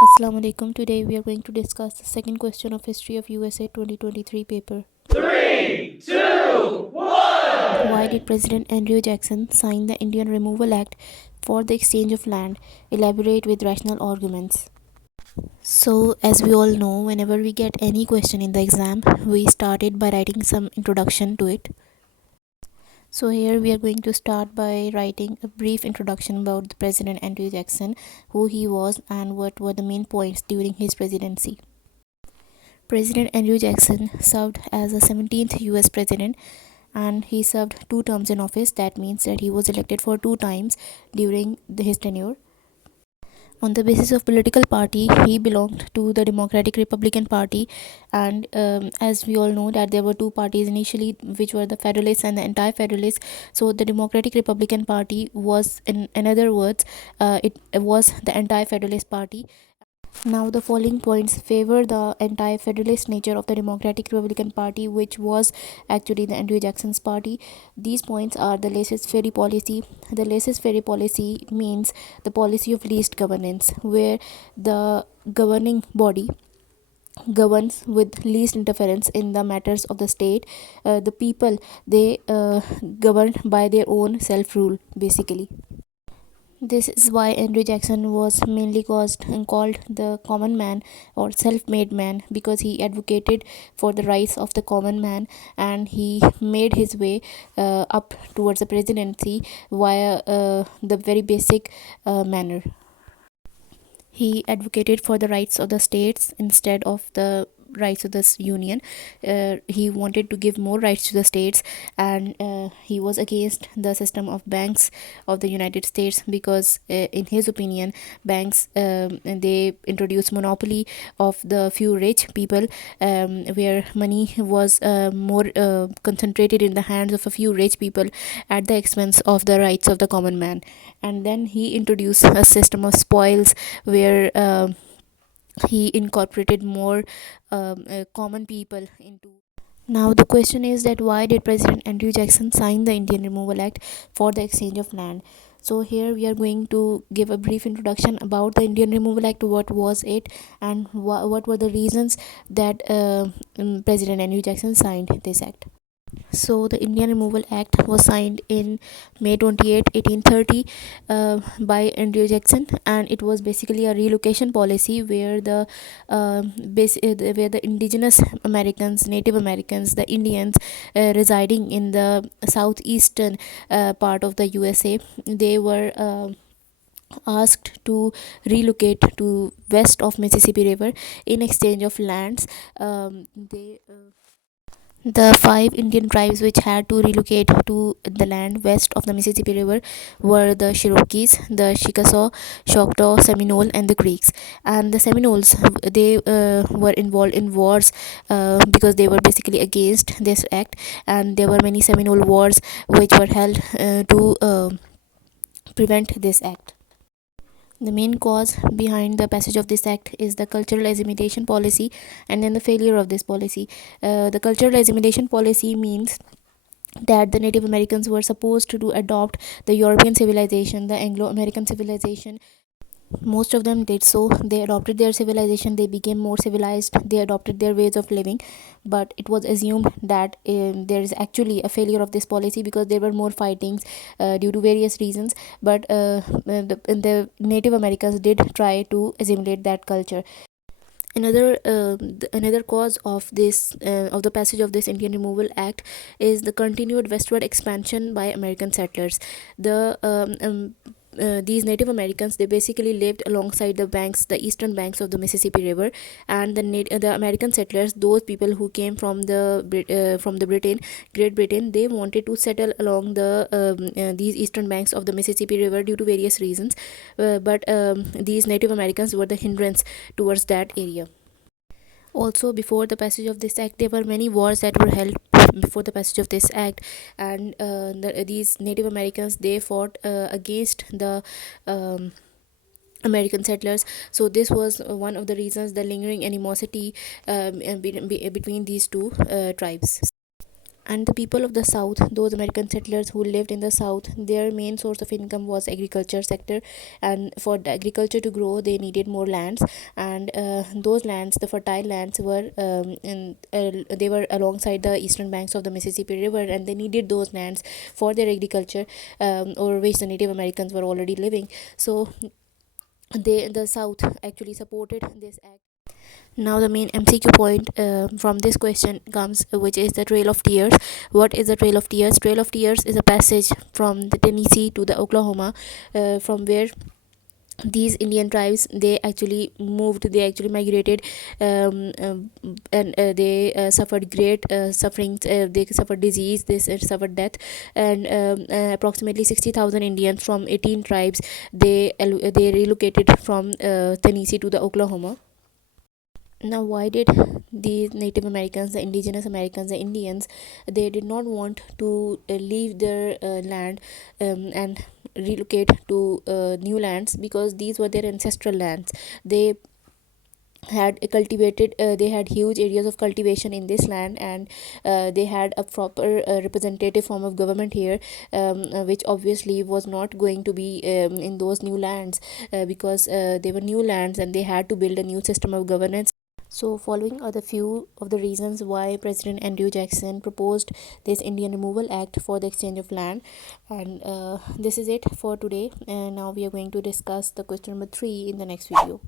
Assalamu alaikum. Today we are going to discuss the second question of History of USA 2023 paper. Three, two, one. Why did President Andrew Jackson sign the Indian Removal Act for the exchange of land? Elaborate with rational arguments. So, as we all know, whenever we get any question in the exam, we started by writing some introduction to it. So, here we are going to start by writing a brief introduction about the President Andrew Jackson, who he was, and what were the main points during his presidency. President Andrew Jackson served as the 17th US president, and he served 2 terms in office. That means that he was elected for 2 times during his tenure. On the basis of political party, he belonged to the Democratic Republican Party, and as we all know that there were two parties initially, which were the Federalists and the Anti-Federalists. So the Democratic Republican Party was, in other words, it was the Anti-Federalist Party. Now, the following points favor the anti-federalist nature of the Democratic Republican Party, which was actually the Andrew Jackson's party. These points are the laissez-faire policy. The laissez-faire policy means the policy of least governance, where the governing body governs with least interference in the matters of the state. The people, they govern by their own self-rule, basically. This is why Andrew Jackson was mainly caused and called the common man or self-made man, because he advocated for the rights of the common man, and he made his way up towards the presidency via the very basic manner. He advocated for the rights of the states instead of the rights of this union. He wanted to give more rights to the states, and he was against the system of banks of the United States, because in his opinion, banks, they introduced monopoly of the few rich people, where money was more concentrated in the hands of a few rich people at the expense of the rights of the common man. And then he introduced a system of spoils, where he incorporated more common people into. Now, the question is that why did President Andrew Jackson sign the Indian Removal Act for the exchange of land? So, here we are going to give a brief introduction about the Indian Removal Act, what was it, and what were the reasons that President Andrew Jackson signed this act. So, the Indian Removal Act was signed in May 28, 1830, by Andrew Jackson, and it was basically a relocation policy where where the indigenous Americans, Native Americans, the Indians residing in the southeastern part of the USA, they were asked to relocate to west of Mississippi River in exchange of lands. They The five Indian tribes which had to relocate to the land west of the Mississippi River were the Cherokees, the Chickasaw, Choctaw, Seminole, and the Creeks. And the Seminoles, they were involved in wars because they were basically against this act, and there were many Seminole wars which were held to prevent this act. The main cause behind the passage of this act is the cultural assimilation policy, and then the failure of this policy. The cultural assimilation policy means that the Native Americans were supposed to adopt the European civilization, the Anglo American civilization. Most of them did so. They adopted their civilization, they became more civilized, they adopted their ways of living. But it was assumed that there is actually a failure of this policy, because there were more fightings due to various reasons. But the Native Americans did try to assimilate that culture. Another cause of this of the passage of this Indian Removal Act is the continued westward expansion by American settlers. These Native Americans, they basically lived alongside the eastern banks of the Mississippi River, and the American settlers, those people who came from the Great Britain, they wanted to settle along these eastern banks of the Mississippi River due to various reasons. But these Native Americans were the hindrance towards that area. Also, before the passage of this act, there were many wars that were held before the passage of this act, and these Native Americans, they fought against the American settlers. So this was one of the reasons, the lingering animosity between these two tribes. And the people of the south, those American settlers who lived in the south, their main source of income was agriculture sector. And for the agriculture to grow, they needed more lands. And those lands, the fertile lands, were they were alongside the eastern banks of the Mississippi River, and they needed those lands for their agriculture, over which the Native Americans were already living. So the south actually supported this act. Now the main MCQ point from this question comes, which is the Trail of Tears. What is the Trail of Tears? Trail of Tears is a passage from the Tennessee to the Oklahoma, from where these Indian tribes, they actually moved, they actually migrated, and they suffered great sufferings. They suffered disease, they suffered death. And approximately 60,000 Indians from 18 tribes, they relocated from Tennessee to the Oklahoma. Now, why did these Native Americans, the indigenous Americans, the Indians, they did not want to leave their land, and relocate to new lands? Because these were their ancestral lands. They had cultivated, they had huge areas of cultivation in this land. And they had a proper representative form of government here, which obviously was not going to be in those new lands, because they were new lands and they had to build a new system of governance. So, following are the few of the reasons why President Andrew Jackson proposed this Indian Removal Act for the exchange of land. And this is it for today. And now we are going to discuss the question number 3 in the next video.